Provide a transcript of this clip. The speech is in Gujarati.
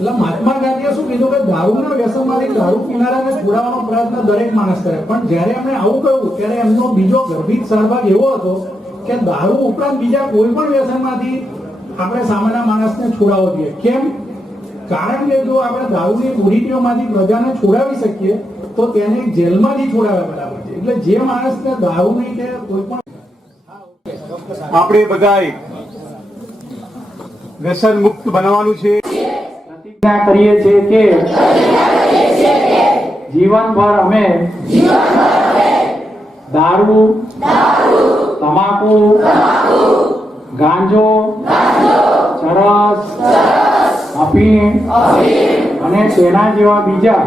એટલે મહાત્મા ગાંધીએ શું કીધું કે દારૂના વ્યસનમાંથી દારૂ પીનારાને છોડાવવાનો પ્રયત્ન દરેક માણસ કરે, પણ જ્યારે એમણે આવું કહ્યું ત્યારે એમનો બીજો ગર્ભિત સહભાગ એવો હતો કે દારૂ ઉપરાંત બીજા કોઈ પણ વ્યસનમાંથી આપણે સામાન્ય માણસને છોડાવવો જોઈએ. કેમ? કારણ કે જો આપણે દારૂની કુરીતિઓમાંથી પ્રજાને છોડાવી શકીએ તો તેને જેલમાંથી છોડાવ્યા બરાબર છે. એટલે જે માણસને દારૂ નહીં કે કોઈ પણ આપણે બધાએ વ્યસન મુક્ત બનવાનું છે. પ્રતિજ્ઞા કરીએ છીએ કે જીવનભર અમે દારૂ, તમાકુ, ગાંજો, ચરસ, અફીણ અને તેના જેવા બીજા